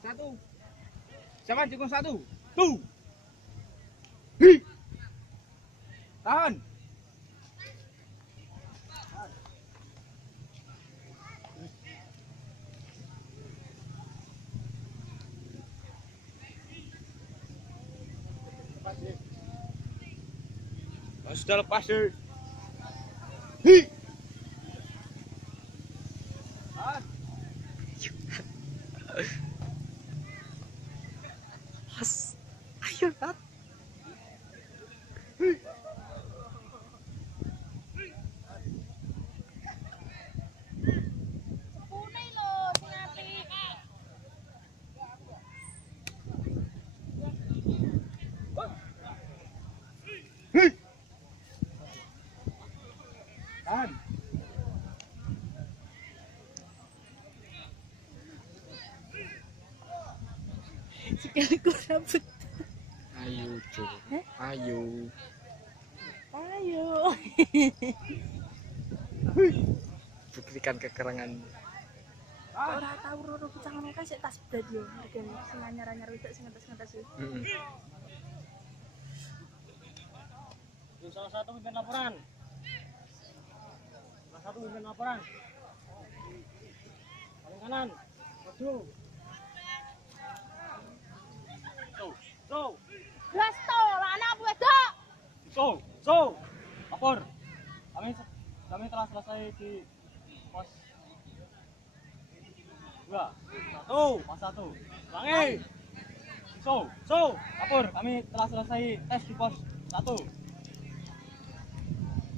Satu. Siapa jengkol satu? Tuh. Hi. Tahan. Sudah lepas deh. Hi. Tahan. Mas, ayo Nat. Tahan. Sekali ku dapet. Ayo, Cuk. Ayo. Ayo. Buktikan kekerangan. Ora tau roro bocah ngono kae sik tas berat yo. Regane sing anyar-anyar wedok sing ngetes-ngetes iki. Salah satu pimpin laporan. Salah satu pimpin laporan. Paling kanan. Maju. So. Gas to, lana apa wedok? So. Lapor. Kami telah selesai di pos 2. Pos 1. Ulangi. So. Lapor. Kami telah selesai tes di pos 1.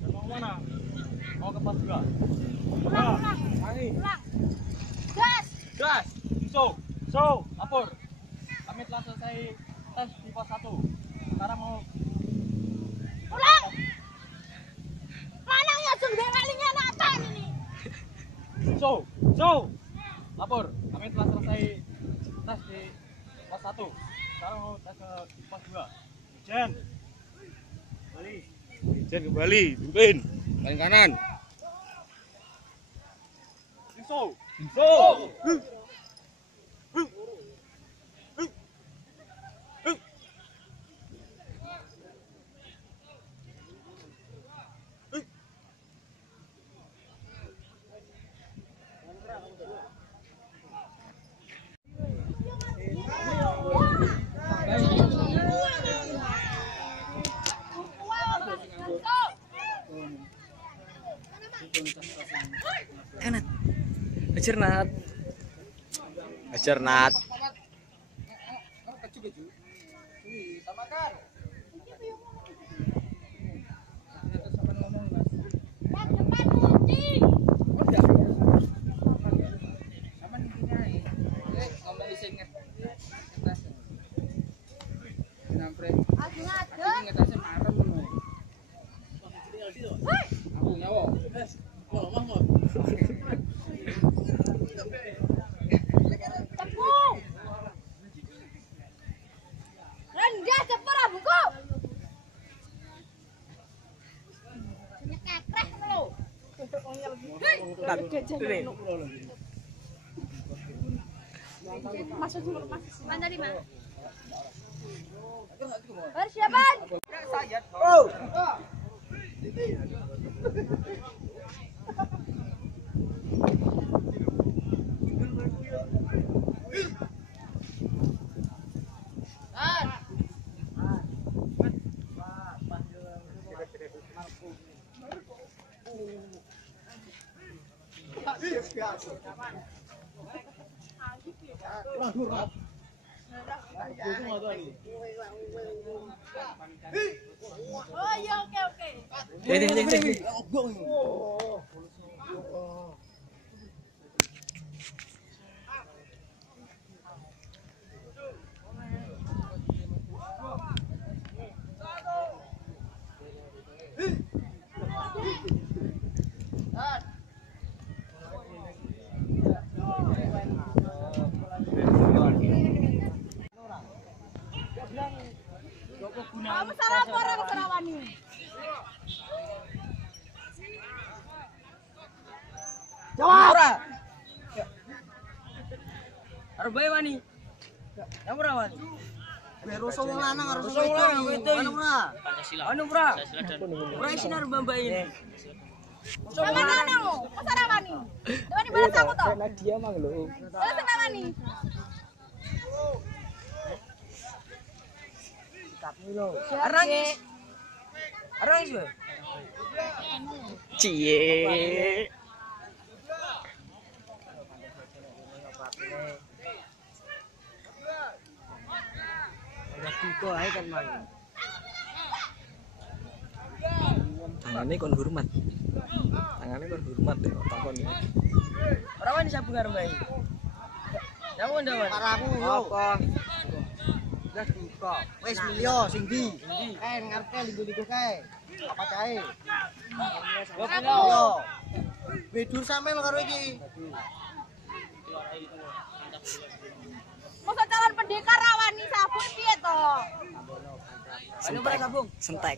Dan mau mana? Mau ke pos 2. Ulang. Gas. So. Lapor. Kami telah selesai tes di pos 1. Sekarang mau Ulang. Lanangnya sumber walinya apa ini? So. Lapor. Kami telah selesai tes di pos 1. Sekarang mau tes ke pos 2. Jen. Kembali, pimpin. Paling kanan. So. Nat. Ajar Nat. Masuk dulu, masuk. Mana tadi, Mas? Persiapan. Oh. Oh iya, oke. Kamu salah apa orang Sarawani? Jawab. Arep bae wani. Ya ora wani. Beruso wong lanang harus Rusuh wong lanang, wedok. Anu ora? Anu bra. Ora isin arep mbambain. Sama anakmu, kok Sarawani? Wani balas aku toh. Enak dia mang lho. Balas Sarawani. Arangis. Arangis we. Cie. Tangannya kon hormat. Tangannya kon hormat deh takon iki. Ora wani sabung arep bae. Nyamu ndawan. Paraku yo. Apa? Udah buka. Wis milio sing ndi? Ngarepe linggo-linggo kae. Apa cae? Yo. Bedur sampean karo iki. Masa calon pendekar rawani sabun piye toh? Anu bra sabung. Sentek.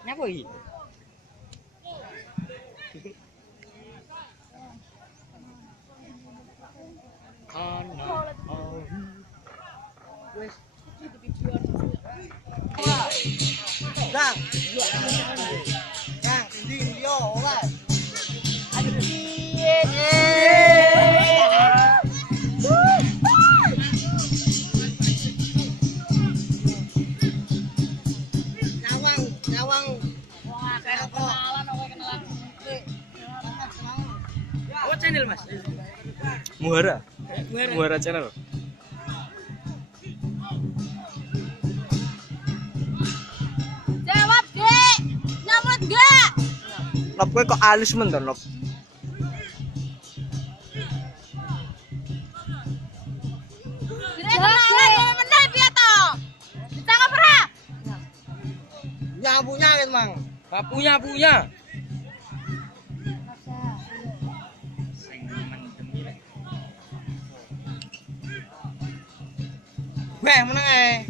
Nyapa iki? Dang. Yang sing ndi milio oleh. Nyawang. Wah, kayak kenalan kok kenalan. Apa channel Mas? Muhara. Muhara channel. Jawab, Dek. Nyamut enggak? Nop kowe kok alus men to, Nop? Dire kenalan meneh piye toh? Ditangkap ora? Nyapunya kan, Mang. Punya. Weh, meneng ae.